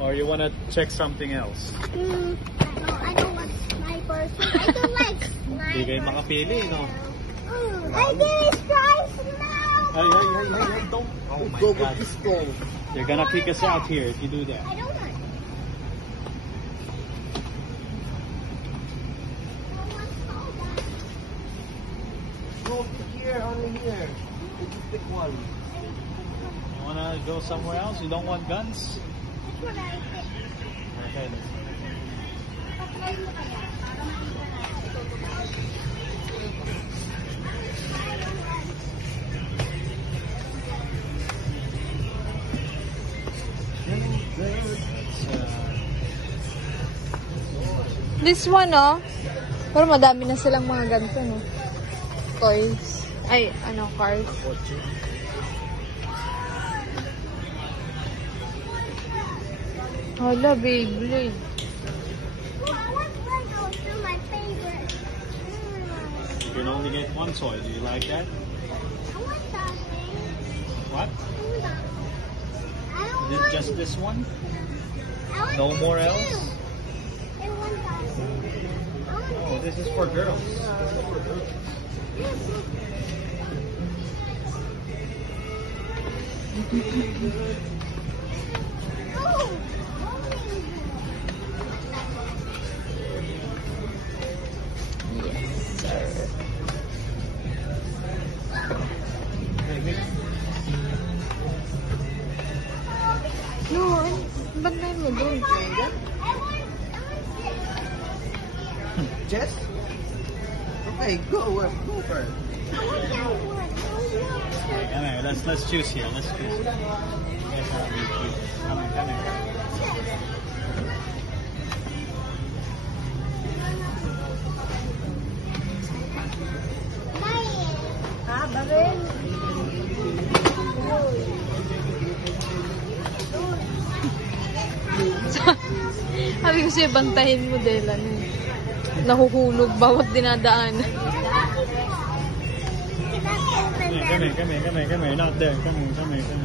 Or you want to check something else? No, I don't want snipers. I don't like snipers. Hindi kayo makapili, no? I did stripes now. Hey, don't. Oh my God. They're gonna kick us out here if you do that. I don't want. Go here, only here. Just pick one. You wanna go somewhere else? You don't want guns? That's what I think. Okay. This one, oh. Pero madami na silang mga ganito, no? Toys. Ay, ano, cars. Hala, Beyblade. Well, I want Legos. They're my favorite. You can only get one toy. Do you like that? I want that thing. What? I don't Is it want just this one? I want No this more too. else? I want that too. I want Oh, this is for girls. Oh, No, bandayin mo doon. Jess? Okay, go first. Okay, come here. Let's choose here. Let's choose. Yes, that'll be cute. Come here. Ah, baril. Sabi ko siya, bantahin mo dahil ano. Nahuhulog bawat dinadaan. Come here. Not there. Come here.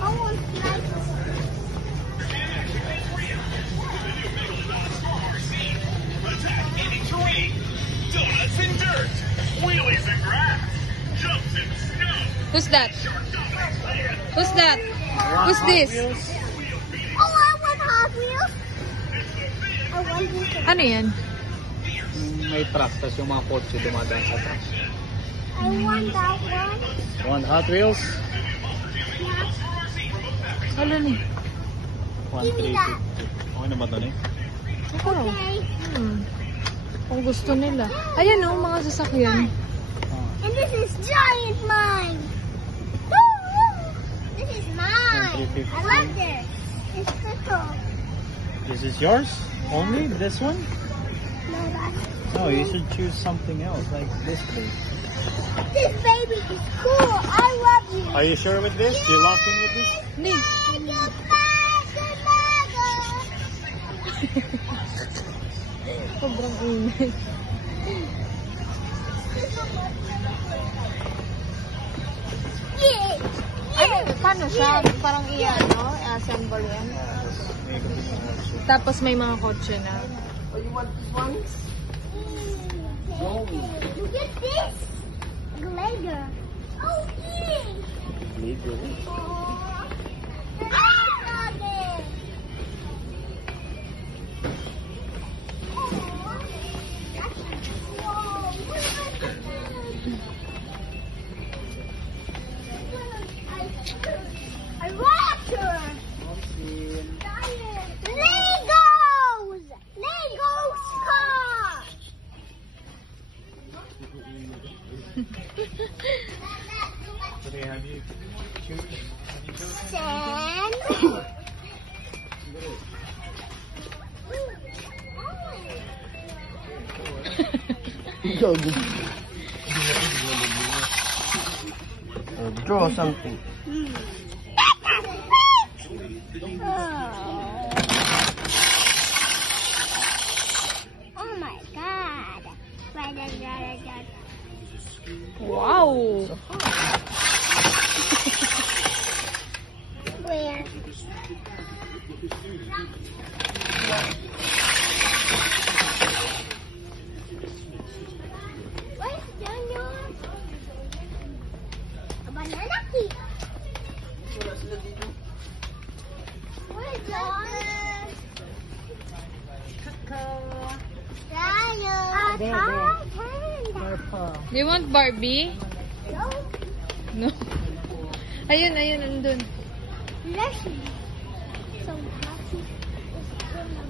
I want snipers. Donuts and dirt, wheelies and grass, jumps in snow. Who's that? Who's that? Who's this? Oh, I want Hot Wheels. I want this. Ano yan? May truck, tapos yung mga kotse dumadaan sa truck. I want that one. One Hot Wheels? Ano ni? 1,350. Okay na ba ito, eh? Ako. Okay. Kung gusto nila. Ayan o, mga sasakyan. And this is giant mine. Woo! This is mine. I love this. It's cool. This is yours? Only? This one? No, that's No, you should choose something else, like this place. this baby is cool. I love you. Are you sure with this? You locked in with this? Ni. Sobrang inay. Ano, paano siya? Parang i-assemble yan. Tapos may mga kotse na. Oh, you want this one? Look at this. Lego. Oh, yeah. Lego. A raptor! Legos! Legos car! Okay, have you choose? Sand. Go. Draw something. Oh my god. Wow! Where? Where's Junior? A banana cake. Wala sila dito. Where's John? Do you want Barbie? No. Ayun, ayun, andun. Leslie. So happy. It's in the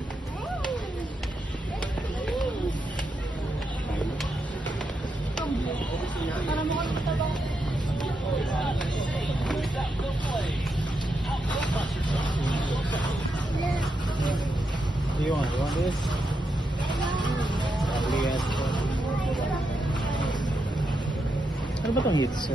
brain. Para mo kami tabang. What do you want? You want this? Probably yes. Ano ba itong hits?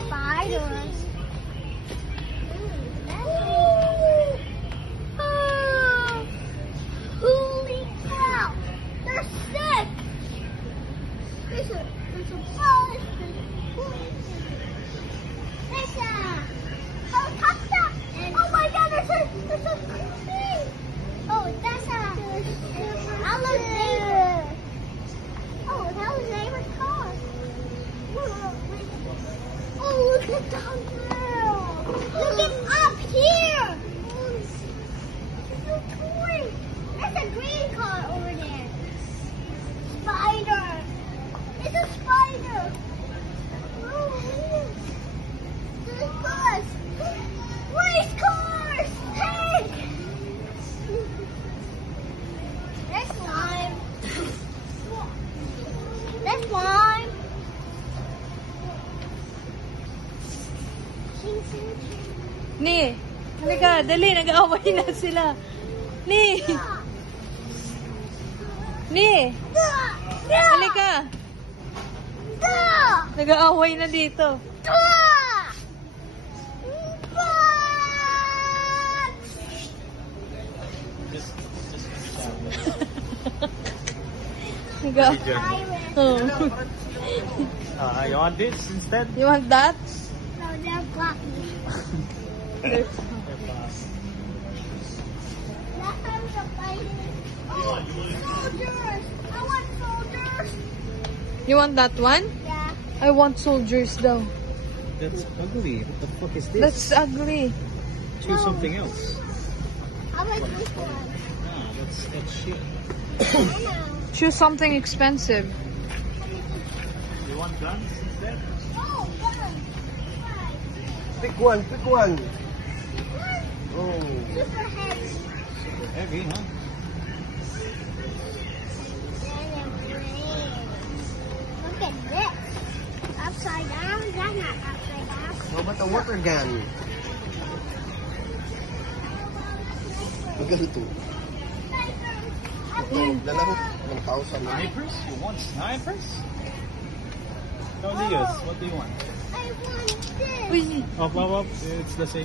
Spiders. Holy cow! They're sick! There's a bus. There's a helicopter. Oh my god, there's a thing. Oh, that's a alligator. Oh, that was Neighbor's car. Oh, look at down there. Look at up here. There's a toy. There's a green car over there. Spider. It's a spider. Oh, there's a bus. Race cars. Hey. There's slime. There's slime. Ni, halika, dali, nag-aaway na sila. Ni, Ni, halika. Nag-aaway na dito. Nag-aaway. Oh. You want this instead? You want that? No, they're black. They're Last time was a fighting. Oh, soldiers! I want soldiers! You want that one? Yeah. I want soldiers daw. That's ugly. What the fuck is this? That's ugly. Choose something else. I like this one. Ah, that's shit. I know. Choose something expensive. You want guns instead? Oh, guns. Pick one, pick one. Oh. Super heavy. Super heavy, huh? Look at this. Upside down? That's not upside down. How about the water gun? Magkano to? Dala ko 1,000. Snipers? You want snipers? No, Leos, what do you want? I want this. Uy, Up. It's the same.